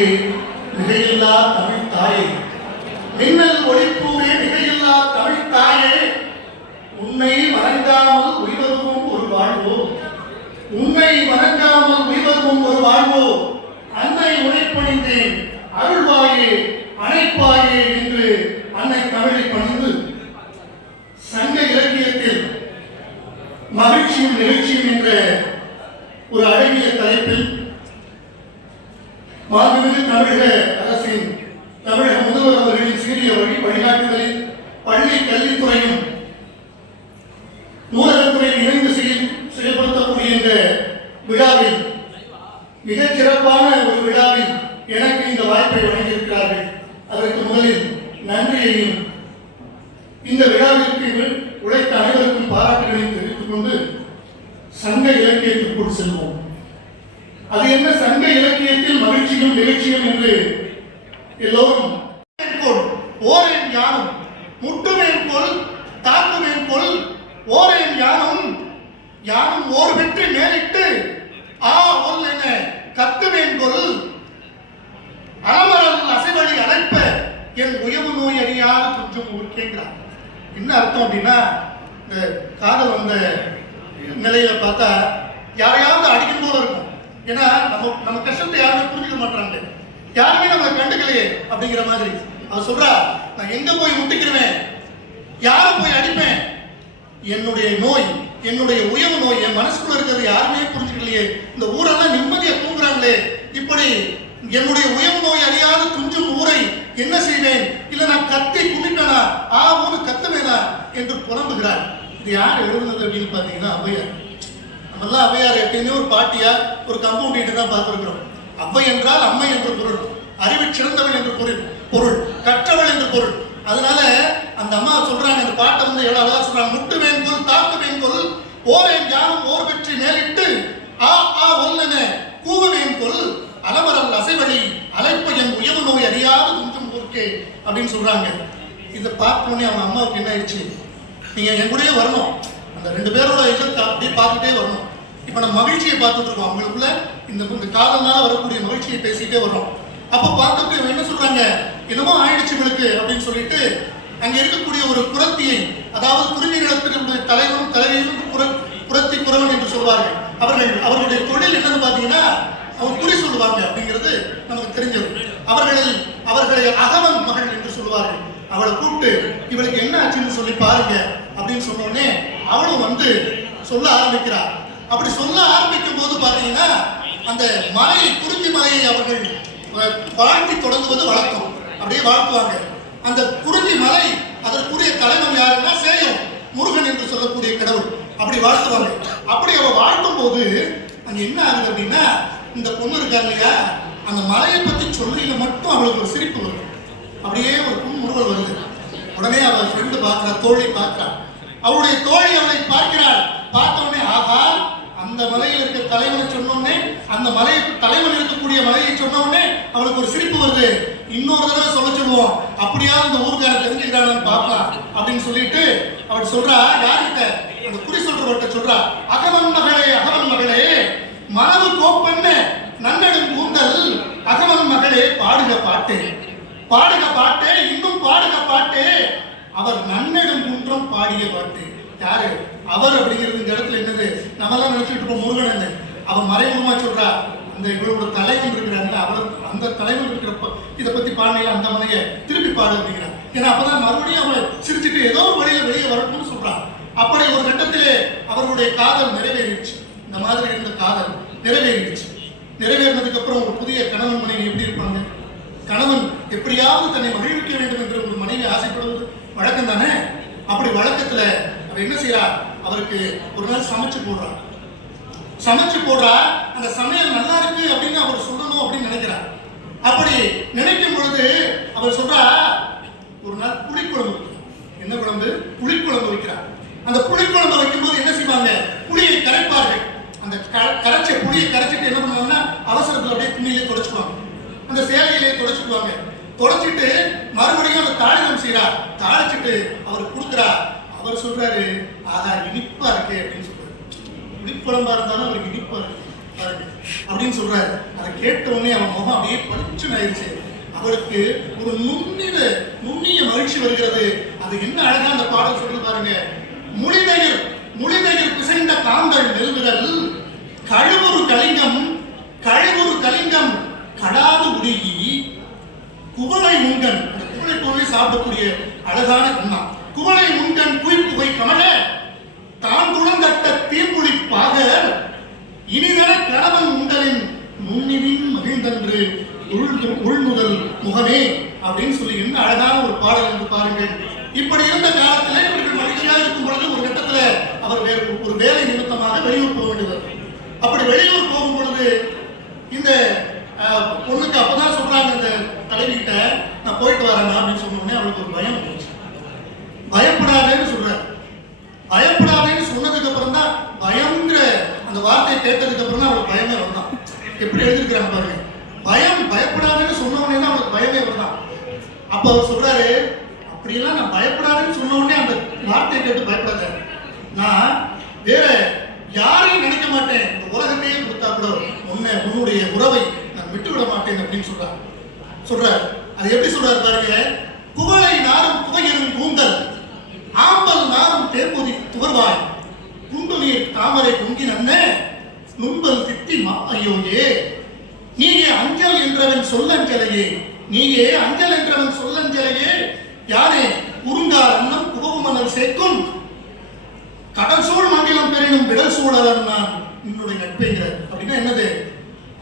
ஒளிப்பூவே மிகையில்லா தமிழ் தாயே. மின்னல் ஒளிப்பூவே மிகையில்லா தமிழ் தாயே. உன்னை வணங்காமல் உய்வதும் ஒரு வாழ்வோ? உன்னை வணங்காமல் உய்வதும் ஒரு வாழ்வோ? அன்னை உழைப்பணிந்தேன் அருள்வாயே அழைப்பாயே என்று அன்னை தமிழை பணிந்து சங்க இலக்கியத்தில் மகிழ்ச்சியும் நிகழ்ச்சியும் என்ற ஒரு அழகிய தலைப்பில் மாதிரி வழிகாட்டுதலில் பள்ளி கல்வித்துறையும் நூலகத்துறையும் இணைந்து செய்யும் செயல்படுத்தக்கூடிய இந்த விழாவில் மிகச் சிறப்பான ஒரு விழாவில் எனக்கு இந்த வாய்ப்பை வழங்கியிருக்கிறார்கள். அதற்கு முதலில் நன்றியையும் இந்த விழாவிற்கு உழைத்த அனைவருக்கும் பாராட்டுகளையும் தெரிவித்துக் கொண்டு சங்க இலக்கியத்திற்குள் செல்வோம். அது என்ன? சங்க இலக்கியத்தில் மகிழ்ச்சியும் நிகழ்ச்சியும் என்று எல்லோரும் யானும் முட்டுமேன் கொள் தாக்குமேன் கொள் ஓரேன் யானும் யானும் ஓர் வெற்றி மேலிட்டு ஆ ஒல் என கத்துவேன் கொள் அலமரல் அசைவழி அழைப்ப என் உயவு நோய் அறியாத கொஞ்சம் ஊருக்கேங்கிறார் என்ன அர்த்தம் அப்படின்னா இந்த காதல் வந்த நிலையில பார்த்தா யாரையாவது அடிக்கும் போல இருக்கும். ஏன்னா நம்ம நம்ம கஷ்டத்தை யாருமே புரிஞ்சுக்க மாட்டாங்க யாருமே நம்ம கண்டுக்கலையே அப்படிங்கிற மாதிரி. அவர் சொல்றா நான் எங்க போய் முட்டிக்கிடுவேன் யாரை போய் அடிப்பேன்? என்னுடைய நோய் என்னுடைய உயவு நோய் என் மனசுக்குள்ள இருக்கிறது யாருமே புரிஞ்சுக்கலையே. இந்த ஊரெல்லாம் நிம்மதியா தூங்குறாங்களே. இப்படி என்னுடைய உயவு நோய் அறியாத துஞ்சும் ஊரை என்ன செய்வேன்? இல்ல நான் கத்தி குமிப்பேனா ஆ ஊரு கத்துவேனா? என்று புலம்புகிறார் இது யார் எழுதுனது அப்படின்னு பாத்தீங்கன்னா ஔவையார் நம்மெல்லாம் ஔவையார் எப்பயுமே ஒரு பாட்டியா ஒரு கம்பவுண்டிட்டு தான் பார்த்துருக்கிறோம். அவ்வை என்றால் அம்மை என்று பொருள். அறிவு சிறந்தவள் என்று பொருள். பொருள். கற்றவள் என்று பொருள். அதனால அந்த அம்மா சொல்றாங்க இந்த பாட்டை வந்து எவ்வளவு அழகா சொல்றாங்க. முட்டு வேண்பொருள் தாக்கு வேண்பொருள் ஓவேன் ஞானம் ஓர் வெற்றி நேரிட்டு ஆ ஆ ஒல்லென கூவ வேண்பொருள் அலமரல் அசைவழி அலைப்ப என் உயவு நோய் அறியாத துஞ்சும் ஊர்க்கே அப்படின்னு சொல்றாங்க. இதை பார்த்த உடனே அவங்க அம்மாவுக்கு என்ன ஆயிடுச்சு? நீங்க என் கூடயே வரணும். அந்த ரெண்டு பேரோட எதிர்த்து அப்படியே பார்த்துட்டே வரணும். இப்போ நம்ம மகிழ்ச்சியை பார்த்துட்டு இருக்கோம். அவங்களுக்குள்ள இந்த இந்த காதல்னால வரக்கூடிய மகிழ்ச்சியை பேசிக்கிட்டே வரோம் அப்போ பார்த்துட்டு என்ன சொல்றாங்க? என்னமோ ஆயிடுச்சு இவளுக்கு அப்படின்னு சொல்லிட்டு அங்க இருக்கக்கூடிய ஒரு குரத்தியை அதாவது குருவி நிலத்தினுடைய தலைவரும் தலைவியும் புரத்தி குரவன் என்று சொல்வார்கள். அவர்கள் அவர்களுடைய தொழில் என்னன்னு பாத்தீங்கன்னா அவர் குறி சொல்லுவாங்க அப்படிங்கிறது நமக்கு தெரிஞ்சது. அவர்களில் அவர்களை அகவன் மகள் என்று சொல்லுவார்கள். அவளை கூப்பிட்டு இவளுக்கு என்ன ஆச்சுன்னு சொல்லி பாருங்க அப்படின்னு சொன்னோடனே அவளும் வந்து சொல்ல ஆரம்பிக்கிறார் அப்படி சொல்ல ஆரம்பிக்கும் போது பாத்தீங்கன்னா அந்த மலையை குறிஞ்சி மலையை அவர்கள் வாழ்த்தி தொடங்குவது வழக்கம். அப்படியே வாழ்த்துவாங்க. அந்த குறிஞ்சி மலை அதற்குரிய தலைவன் யாருன்னா சேயம் முருகன் என்று சொல்லக்கூடிய கடவுள். அப்படி வாழ்த்துவாங்க. அப்படி அவ வாழ்த்தும் போது அங்க என்ன ஆகுது அப்படின்னா இந்த பொண்ணு இருக்கா இல்லையா? அந்த மலையை பத்தி சொல்லியில மட்டும் அவளுக்கு ஒரு சிரிப்பு வரும். அப்படியே ஒரு புன்முறுவல் வருது. உடனே அவள் ஃப்ரெண்டு பார்க்கிறா தோழி பார்க்கிறா. அவளுடைய தோழி அவளை பார்க்கிறாள். பார்த்த உடனே ஆஹா அந்த மலையில் இருக்க தலைவனை சொன்ன உடனே அந்த மலை தலைவன் இருக்கக்கூடிய மலையை சொன்ன உடனே அவளுக்கு ஒரு சிரிப்பு வருது. இன்னொரு தடவை சொல்ல சொல்லுவோம். அப்படியாவது இந்த ஊருக்காரர் தெரிஞ்சுக்கிறான்னு பார்க்கலாம் அப்படின்னு சொல்லிட்டு அவர் சொல்றா யார்கிட்ட? அந்த குறி சொல்றவர்கிட்ட சொல்றா அகவன் மகளே அகவன் மகளே மனது கோப்பண்ண நன்னடும் கூந்தல் அகவன் மகளே பாடுக பாட்டு பாடுக பாட்டே இன்னும் பாடுக பாட்டே. அவர் நன்னெடும் குன்றம் பாடிய பாட்டு. யாரு? அவர் அப்படிங்கிறது இந்த இடத்துல என்னது? நம்மலாம் நினைச்சிட்டு இருப்போம் முருகன் அவன் மறைமுகமா சொல்றா அந்த இவரோட தலைவன் இருக்கிறாங்க அவர் அந்த தலைவன் இருக்கிறப்ப இதை பத்தி பாடின அந்த மனைய திருப்பி பாடு அப்படிங்கிறான் ஏன்னா அப்பதான் மறுபடியும் அவர் சிரிச்சுட்டு ஏதோ ஒரு வழியில வெளியே வரட்டும்னு சொல்றான். அப்படி ஒரு கட்டத்திலே அவருடைய காதல் நிறைவேறிடுச்சு. இந்த மாதிரி இருந்த காதல் நிறைவேறிடுச்சு. நிறைவேறினதுக்கு அப்புறம் ஒரு புதிய கணவன் மனைவி எப்படி இருப்பாங்க? கணவன் எப்படியாவது தன்னை மகிழ்விக்க வேண்டும் என்று ஒரு மனைவி ஆசைப்படுவது வழக்கம் தானே அப்படி வழக்கத்துல அவர் என்ன செய்யறார் அவருக்கு ஒரு நாள் சமைச்சு போடுறார். சமைச்சு போடுறா அந்த சமையல் நல்லா இருக்கு அப்படின்னு அவர் சொல்லணும் அப்படின்னு நினைக்கிறார். அப்படி நினைக்கும் பொழுது அவர் சொல்றா ஒரு நாள் புளிக்குழம்பு என்ன குழம்பு? புளிக்குழம்பு வைக்கிறார். அந்த புளிக்குழம்பு வைக்கும்போது என்ன செய்வாங்க? புளியை கரைப்பார்கள். அந்த க- கரைச்ச புளியை கரைச்சிட்டு என்ன பண்ணுவாங்கன்னா அவசரத்தில் அப்படியே துணியிலே தொடச்சுக்குவாங்க. அந்த சேலையிலே தொடச்சுக்குவாங்க. தொடச்சிட்டு மறுபடியும் அந்த தாளிதம் செய்யறார் தாளிச்சிட்டு அவர் கொடுக்குறா அவர் சொல்றாரு ஆகா இனிப்பா இருக்கு அப்படின்னு சொல்றாரு. புளிக்குழம்பா இருந்தாலும் அவருக்கு இனிப்பா இருக்கு அப்படின்னு சொல்றாரு. அதை கேட்ட உடனே அவன் முகம் அப்படியே பளிச்சுன்னு ஆயிடுச்சு. அவருக்கு ஒரு நுண்ணித நுண்ணிய மகிழ்ச்சி வருகிறது. அது என்ன அழகா அந்த பாடல் சொல்லி பாருங்க. முளிதயிர் முளிதயிர் பிசைந்த காந்தல் நெல்வுகள் கழுவுரு கலிங்கம் கழுவுரு கலிங்கம் கடாது உருகி குவளை முங்கன் அந்த குவளை பொருளை சாப்பிடக்கூடிய அழகான குணம் குவளை உண்டன் குய்ப்புகை கமல தான் குளந்தட்ட பாகர். இனிதர கணவன் உண்டலின் முன்னிவின் மகிழ்ந்தன்று உள் உள்முதல் முகமே அப்படின்னு சொல்லி என்ன அழகான ஒரு பாடல் என்று பாருங்கள். இப்படி இருந்த காலத்துல இவர்கள் மகிழ்ச்சியாக இருக்கும் பொழுது ஒரு கட்டத்தில் அவர் வேறு ஒரு வேலை நிமித்தமாக வெளியூர் போக வேண்டியது அப்படி வெளியூர் போகும் பொழுது இந்த பொண்ணுக்கு அப்பதான் சொல்றாங்க இந்த தலைவிகிட்ட நான் போயிட்டு வரேன் அப்படின்னு சொன்ன உடனே அவளுக்கு ஒரு பயம் வந்துச்சு பயப்படாதேன்னு சொல்றாரு பயப்படாதேன்னு சொன்னதுக்கு அப்புறம் தான் பயம்ங்கிற தேர்ந்தெடுத்த அப்புறம் தான் அவளுக்கு பயமே வந்தான் எப்படி எழுதிருக்கிறாங்க பாருங்க. பயம் பயப்படாதேன்னு சொன்ன தான் அவளுக்கு பயமே வந்தான் அப்ப அவர் சொல்றாரு அப்படிலாம் நான் பயப்படாதேன்னு சொன்ன உடனே அந்த வார்த்தையை கேட்டு பயப்படாத. நான் வேற யாரையும் நினைக்க மாட்டேன். இந்த உலகத்தையே கொடுத்தா கூட உன்னை உன்னுடைய உறவை நான் விட்டு விட மாட்டேன் அப்படின்னு சொல்றாரு. சொல்றாரு. அது எப்படி சொல்றாரு பாருங்க. குவளை நாரும் புகையிரும் கூந்தல் ஆம்பல் நாரும் தேம்புதி துவர்வாய் குண்டுநீர் தாமரை குங்கி நன்ன நுண்பல் திட்டி மா நீயே அஞ்சல் என்றவன் சொல்லஞ்சலையே நீயே அஞ்சல் என்றவன் சொல்லஞ்சலையே யாரே உருங்கார் அன்னம் குபகுமணல் சேர்க்கும். கடல் சூழ் மண்டலம் பெரினும் விடல் சூழலன் நான் என்னுடைய நட்பைங்க அப்படின்னா என்னது?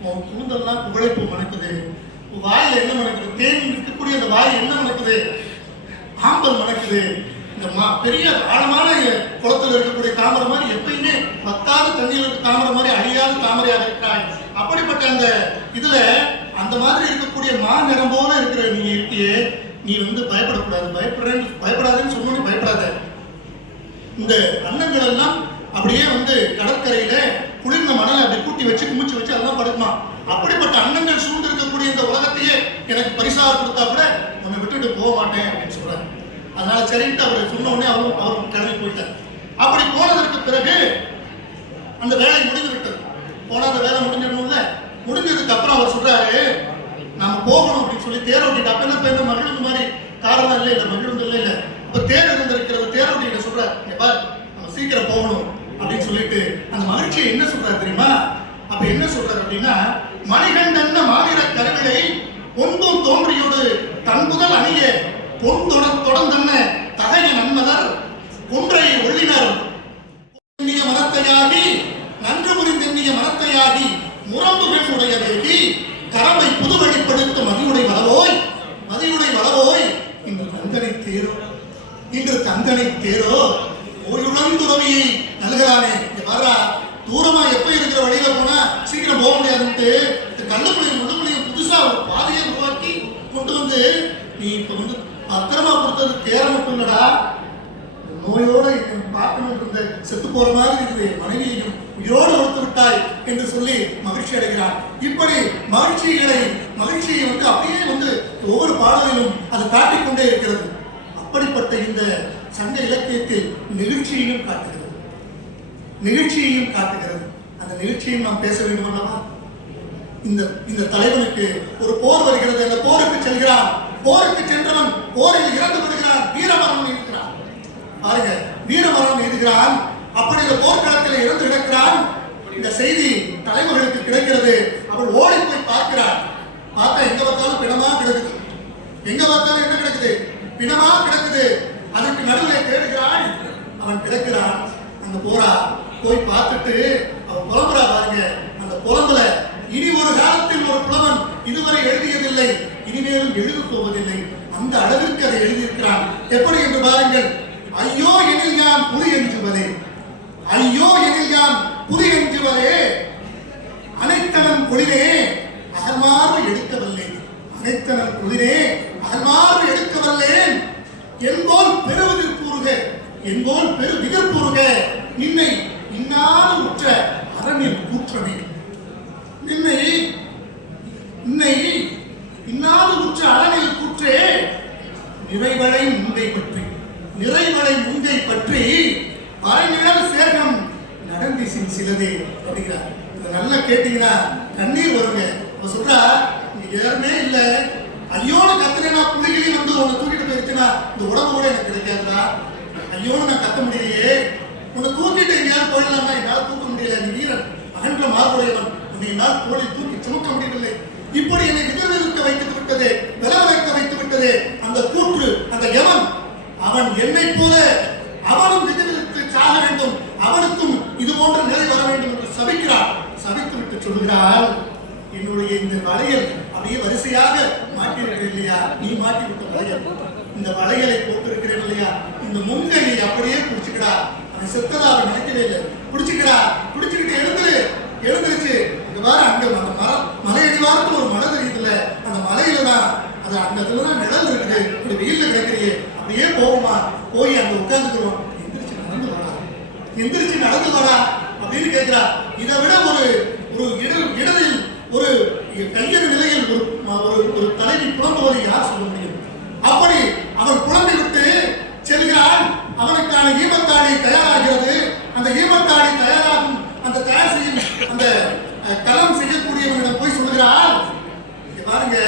உன் கூந்தல்லாம் புகழைப்பு மணக்குது. வாயில் என்ன மணக்குது? தேன் இருக்கக்கூடிய அந்த வாய் என்ன மணக்குது? ஆம்பல் மணக்குது. இந்த மா பெரிய ஆழமான குளத்துல இருக்கக்கூடிய தாமரை மாதிரி எப்பயுமே பத்தாத தண்ணியில் இருக்க தாமரை மாதிரி அழியாத தாமரையாக இருக்கிறாய் அப்படிப்பட்ட அந்த இதுல அந்த மாதிரி இருக்கக்கூடிய மா நிறம் போல இருக்கிற நீ இருக்கியே நீ வந்து பயப்படக்கூடாது. பயப்படுறேன்னு பயப்படாதுன்னு சொன்னோன்னு பயப்படாத. இந்த அன்னங்கள் எல்லாம் அப்படியே வந்து கடற்கரையில குளிர்ந்த மணலை அப்படி கூட்டி வச்சு குமிச்சு வச்சு அதெல்லாம் படுக்குமா? அப்படிப்பட்ட அன்னங்கள் சூழ்ந்து இருக்கக்கூடிய இந்த உலகத்தையே எனக்கு பரிசாக கொடுத்தா கூட நம்ம விட்டுட்டு போக மாட்டேன் அப்படின்னு சொல்றாரு. அதனால சரின்ட்டு அவர் சொன்ன உடனே அவரும் அவரும் கிளம்பி போயிட்டார். அப்படி போனதற்கு பிறகு அந்த வேலை முடிந்து போனால் அந்த வேலை முடிஞ்சிடணும்ல? முடிஞ்சதுக்கு அப்புறம் அவர் சொல்றாரு நாம போகணும் அப்படின்னு சொல்லி தேர் ஓட்டிட்டு அப்ப என்ன பேருந்து மகிழ்ந்து மாதிரி காரணம் இல்லை இல்லை மகிழ்ந்து இல்லை இல்லை. இப்ப தேர் இருந்திருக்கிறது தேர் ஓட்டிட்டு சொல்றாரு "இங்க நம்ம சீக்கிரம் போகணும் அப்படின்னு சொல்லிட்டு அந்த மகிழ்ச்சியை என்ன சொல்றாரு தெரியுமா? அப்ப என்ன சொல்றாரு அப்படின்னா மணிகண்டன் மாநில கருவிலை பொன்பும் தோன்றியோடு தன்புதல் அணிய பொன் தொட தொடர்ந்தன்ன தகைய நன்மதர் குன்றை ஒள்ளினர் மனத்தையாகி நன்று திண்ணிய மனத்தையாகி முரம்புகள் உடைய வேண்டி கரவை புதுவழிப்படுத்தும் மதியுடை வளவோய் மதியுடை வளவோய். இன்று தங்கனை தேரோ இன்று தங்கனை தேரோ. ஓயுடந்துறவியை நல்கிறானே இங்க தூரமா எப்ப இருக்கிற வழியில போனா சீக்கிரம் போக முடியாதுன்ட்டு இந்த கள்ளக்குழியும் முள்ளுக்குழியும் புதுசா ஒரு பாதையை உருவாக்கி கொண்டு வந்து நீ இப்ப வந்து பத்திரமா கொடுத்தது தேர மட்டும் இல்லடா. நோயோட பார்க்கணும் இருந்த செத்து போற மாதிரி இருக்குது. மனைவியையும் உயிரோடு கொடுத்து விட்டாய் என்று சொல்லி மகிழ்ச்சி அடைகிறார். இப்படி மகிழ்ச்சிகளை மகிழ்ச்சியை வந்து அப்படியே வந்து ஒவ்வொரு பாடலிலும் அது காட்டிக்கொண்டே இருக்கிறது. அப்படிப்பட்ட இந்த சங்க இலக்கியத்தில் நிகழ்ச்சியையும் காட்டுகிறது. நிகழ்ச்சியையும் காட்டுகிறது. அந்த நிகழ்ச்சியும் நாம் பேச வேண்டும் அல்லவா? இந்த இந்த தலைவனுக்கு ஒரு போர் வருகிறது. அந்த போருக்கு செல்கிறான். போருக்கு சென்றவன் போரில் இறந்து விடுகிறான். வீரமரணம் இருக்கிறான் பாருங்க வீரமரணம் எழுதுகிறான். அப்படி இந்த போர்க்களத்தில் இறந்து கிடக்கிறான். இந்த செய்தி தலைவர்களுக்கு கிடைக்கிறது. அவர் ஓடி போய் பார்க்கிறான் பார்த்தா எங்க பார்த்தாலும் பிணமா கிடக்குது. எங்க பார்த்தாலும் என்ன கிடக்குது? பிணமா கிடக்குது. அதற்கு நடுவில் தேடுகிறான் அவன் கிடக்கிறான். அந்த போரா போய் பார்த்துட்டு அவன் புலம்புறா பாருங்க. அந்த புலம்புல இனி ஒரு காலத்தில் ஒரு புலவன் இதுவரை எழுதியதில்லை. இனிமேலும் எழுதப் போவதில்லை. அந்த அளவிற்கு அதை எழுதியிருக்கிறான். எப்படி என்று பாருங்கள். ஐயோ எனில் நான் புலி எஞ்சுவதே ஐயோ எனில் யான் புது எஞ்சுவதே அனைத்தனன் குளிரே அகழ்மாறு எடுக்கவில்லை அனைத்தனன் குளிரே அகழ்மாறு எடுக்கவல்லேன். என்போல் பெறுவதில் கூறுக என்போல் பெரு விகர் கூறுக. நின்னை இன்னாத உற்ற அரணில் கூற்றவே. நின்னை இன்னை இன்னாது உற்ற அரணில் கூற்றே. நிறைவடை முங்கை பற்றி நிறைவடை முங்கை பற்றி அரைநிழல் சேகம் நடந்திசின் சிலதே அப்படிங்கிறார். இதை நல்லா கேட்டீங்கன்னா கண்ணீர் வருங்க. அவ சொல்றா இங்க யாருமே இல்லை. ஐயோன்னு கத்துறேன்னா புலிகளி வந்து உன்னை தூக்கிட்டு போயிருச்சுன்னா இந்த உடம்பு கூட எனக்கு கிடைக்காதுடா. ஐயோன்னு நான் கத்த முடியலையே. உன்னை தூக்கிட்டு எங்கேயாவது போயிடலாமா? என்னால் தூக்க முடியல. நீ வீரன் அகன்ற மார்புடையவன். உன்னை என்னால் தோழி தூக்கி சுமக்க முடியவில்லை. இப்படி என்னை எதிர்நிறுத்த வைத்து விட்டதே வில வைக்க வைத்து விட்டதே அந்த கூற்று அந்த யமன். அவன் என்னை போல அவனும் எதிர்நிறுத்த சாக வேண்டும். அவனுக்கும் இது போன்ற நிலை வர வேண்டும் என்று சபிக்கிறார். சபித்து விட்டு சொல்கிறாள் என்னுடைய இந்த வளையல் அப்படியே வரிசையாக மாட்டியிருக்கிறேன் இல்லையா? நீ மாட்டி விட்ட வளையல். இந்த வளையலை போட்டிருக்கிறேன் இல்லையா? இந்த முங்கை நீ அப்படியே பிடிச்சுக்கடா அவன் செத்ததா அவன் நினைக்கவே இல்லை. பிடிச்சுக்கடா குடிச்சுக்கிட்டு எழுந்துரு. எழுந்துருச்சு. இந்த மாதிரி அங்க அந்த மரம் மலையடிவாரத்துல ஒரு மலை தெரியுதுல்ல. அந்த மலையில தான் அது அந்த இதுல தான் நிழல் இருக்குது. இப்படி வெயில்ல கிடைக்கிறியே. அப்படியே போகுமா போய் அங்க உட்கார்ந்துக்கிறோம் எந்திரிச்சு நடந்து வாடா அப்படின்னு கேட்கிறா. இதை விட ஒரு ஒரு இடர் இடரில் ஒரு கையறு நிலையில் ஒரு ஒரு ஒரு தலைவி புலம்புவது யார் சொல்ல முடியும் அப்படி அவன் புலம்பி விட்டு செல்கிறான் அவனுக்கான ஈமத்தாடி தயாராகிறது அந்த ஈமத்தாடி தயாராகும் அந்த தயார் செய்யும் அந்த அஹ், களம் செய்யக்கூடியவனிடம் போய் சொல்லுகிறான் இங்க பாருங்க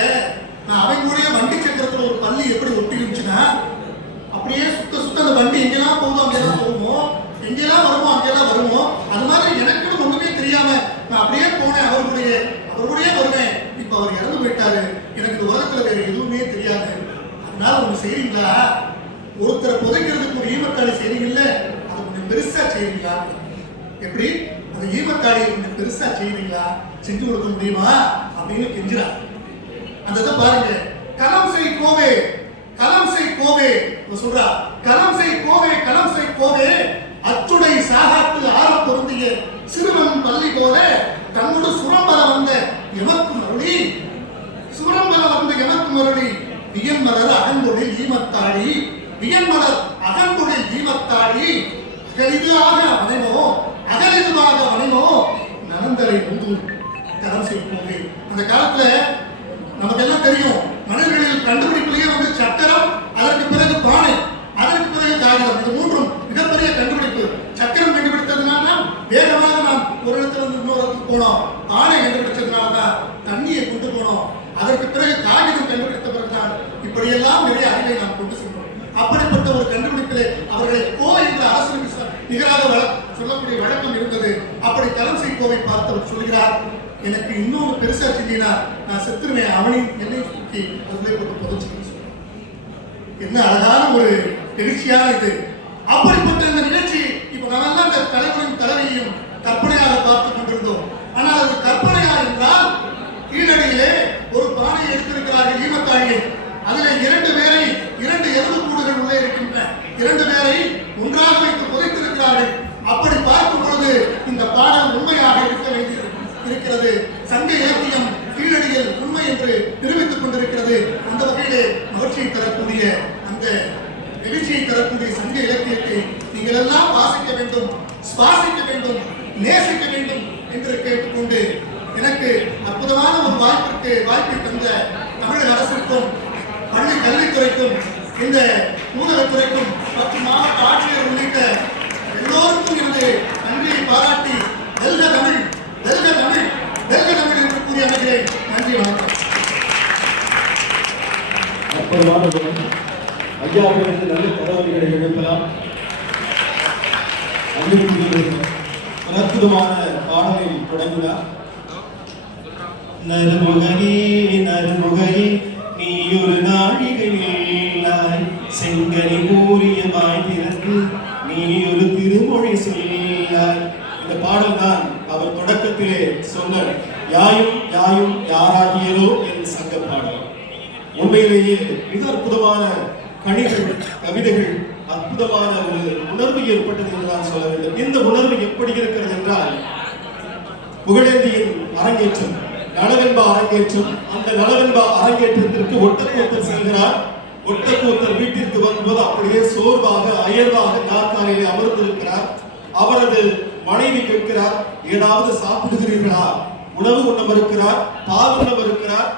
நான் அவன் கூட வண்டி சக்கரத்துல ஒரு பள்ளி எப்படி ஒட்டி இருந்துச்சுன்னா அப்படியே சுத்த சுத்த அந்த வண்டி எங்கெல்லாம் போகுதோ அங்கெல்லாம் போகுமோ எங்கெல்லாம் வருமோ அங்கெல்லாம் வருமோ அது மாதிரி எனக்கு ஒண்ணுமே தெரியாம நான் அப்படியே போனேன் அவர்களுடைய அவர்களுடைய வருவேன் இப்ப அவர் இறந்து போயிட்டாரு எனக்கு இந்த வேறு எதுவுமே தெரியாது. அதனால ஒன்று செய்றீங்களா? ஒருத்தரை புதைக்கிறதுக்கு ஒரு ஈமத்தாடி செய்றீங்கல்ல அதை கொஞ்சம் பெருசா செய்றீங்களா? எப்படி? அந்த ஈமத்தாடியை கொஞ்சம் பெருசா செய்றீங்களா? செஞ்சு கொடுக்க முடியுமா? அப்படின்னு கெஞ்சுறா அந்த இதை பாருங்க. களம் செய் கோவே களம் செய் கோவே சொல்றா. களம் செய் கோவே களம் செய் கோவே அச்சுடை சாகாத்து ஆற பொருந்திய சிறுவன் பள்ளி போல தன்னோட சுரம்பல வந்த எமக்கு மருளி சுரம்பர வந்த எமக்கு மருளி வியன்மலர் அகங்குடில் ஈமத்தாடி வியன்மலர் அகங்குடில் ஈமத்தாடி அகலிதாக வனைமோ அகலிதுவாக வனைமோ நலந்தரை முந்து தரம் செய்வோமே அந்த காலத்துல நமக்கு எல்லாம் தெரியும் மனிதர்களில் கண்டுபிடிப்பிலேயே வந்து சக்கரம் அதற்கு பிறகு பானை அதற்கு பிறகு காகிதம். இது மூன்றும் மிகப்பெரிய கண்டுபிடிப்பு. சக்கரம் கண்டுபிடித்ததுனால தான் வேகமாக நாம் ஒரு இடத்துல இருந்து இன்னொரு இடத்துக்கு போனோம். பானை கண்டுபிடிச்சதுனால தான் தண்ணியை கொண்டு போனோம். அதற்கு பிறகு காகிதம் இப்படியெல்லாம் நிறைய அறிவை நாம் கொண்டு சென்றோம். அப்படிப்பட்ட ஒரு கண்டுபிடிப்பிலே அவர்களை கோ என்ற அரசு நிகராக சொல்லக்கூடிய வழக்கம் இருந்தது. அப்படி கலம்சை கோவை பார்த்தவர் சொல்கிறார் எனக்கு இன்னொரு பெருசா செஞ்சீங்கன்னா நான் செத்துருவேன். அவனையும் என்னை தூக்கி அதிலே போட்டு புதைச்சிக்கணும் என்ன அழகான ஒரு நிகழ்ச்சியான இது. அப்படிப்பட்ட இந்த நிகழ்ச்சி இப்ப நாமெல்லாம் இந்த தலைவரின் தலைவியையும் கற்பனையாக பார்த்துக் கொண்டிருந்தோம் ஆனால் அது கற்பனையா என்றால் கீழடியிலே ஒரு பானையை எடுத்திருக்கிறார்கள் ஈமத்தாழியை அதிலே இரண்டு பேரை இரண்டு எலும்பு கூடுகள் உள்ளே இருக்கின்றன இரண்டு பேரை ஒன்றாக வைத்து புதைத்திருக்கிறார்கள் அப்படி பார்க்கும் பொழுது இந்த பாடல் உண்மையாக இருக்க வேண்டியது இருக்கிறது சங்க இலக்கியம் கீழடியில் உண்மை என்று நிரூபித்துக் கொண்டிருக்கிறது அந்த வகையிலே மகிழ்ச்சியை தரக்கூடிய அந்த நெகிழ்ச்சியை தரக்கூடிய சங்க இலக்கியத்தை நீங்கள் எல்லாம் வாசிக்க வேண்டும் சுவாசிக்க வேண்டும் நேசிக்க வேண்டும் என்று கேட்டுக்கொண்டு எனக்கு அற்புதமான ஒரு வாய்ப்பிற்கு வாய்ப்பை தந்த தமிழக அரசுக்கும் பள்ளி கல்வித்துறைக்கும் இந்த ஊடகத்துறைக்கும் மற்றும் மாவட்ட ஆட்சியர் உள்ளிட்ட எல்லோருக்கும் எனது நன்றியை பாராட்டி வெல்க தமிழ் வெல்க தமிழ் வெல்க தமிழ் என்று கூறி அமைகிறேன். நன்றி வணக்கம். அற்புதமான ஐயாவிலிருந்து நல்ல தகவல்களை எழுப்பலாம் அறிவிப்புகள் அற்புதமான பாடலில் தொடங்குகிறார். நறுமுகையே நறுமுகையே நீ ஒரு நாழிகையில்லாய் செங்கனி ஊரியமாய் திறந்து நீ ஒரு திருமொழி சொல்லாய். இந்த பாடல் தான் அவர் தொடக்கத்திலே சொன்ன யாயும் யாயும் யாராகியரோ என் சங்க பாடல். உண்மையிலேயே மிக அற்புதமான கணிகள் கவிதைகள் அற்புதமான ஒரு ஏற்பட்டது என்று நான் சொல்ல வேண்டும். இந்த உணர்வு எப்படி இருக்கிறது என்றால் புகழேந்தியின் அரங்கேற்றம் நலவென்பா அரங்கேற்றம் அந்த நலவென்பா அரங்கேற்றத்திற்கு ஒட்டக்கூத்தர் செல்கிறார். ஒட்டக்கூத்தர் வீட்டிற்கு வரும்போது அப்படியே சோர்வாக அயர்வாக நாற்காலிலே அமர்ந்திருக்கிறார். அவரது மனைவி கேட்கிறார் ஏதாவது சாப்பிடுகிறீர்களா? உணவு உண்ண மறுக்கிறார்? பால் உண்ண மறுக்கிறார்?